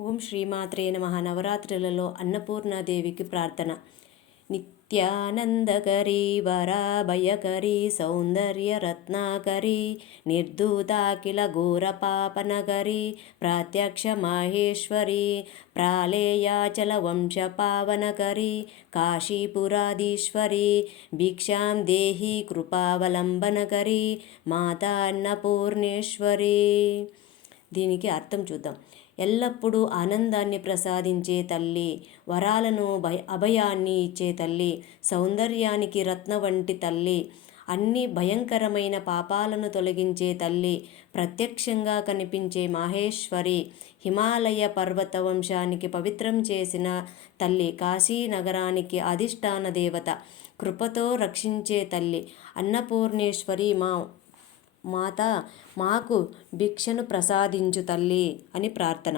ఓం శ్రీమాత్రే నమః. నవరాత్రులలో అన్నపూర్ణాదేవికి ప్రార్థన. నిత్యానందకరీ వరాభయకరీ సౌందర్యరత్నాకరీ నిర్ధూతాఖిల ఘోరపాపనకరీ ప్రత్యక్ష మాహేశ్వరీ ప్రాళేయాచల వంశపావనకరీ కాశీపురాధీశ్వరీ భిక్షాం దేహి కృపావలంబనకరీ మాతా అన్నపూర్ణేశ్వరీ. దీనికి అర్థం చూద్దాం. ఎల్లప్పుడూ ఆనందాన్ని ప్రసాదించే తల్లి, వరాలను అభయాన్ని ఇచ్చే తల్లి, సౌందర్యానికి రత్న వంటి తల్లి, అన్ని భయంకరమైన పాపాలను తొలగించే తల్లి, ప్రత్యక్షంగా కనిపించే మాహేశ్వరి, హిమాలయ పర్వత వంశానికి పవిత్రం చేసిన తల్లి, కాశీ నగరానికి అధిష్టాన దేవత, కృపతో రక్షించే తల్లి అన్నపూర్ణేశ్వరి మాత మాకు భిక్షను ప్రసాదించు తల్లి అని ప్రార్థన.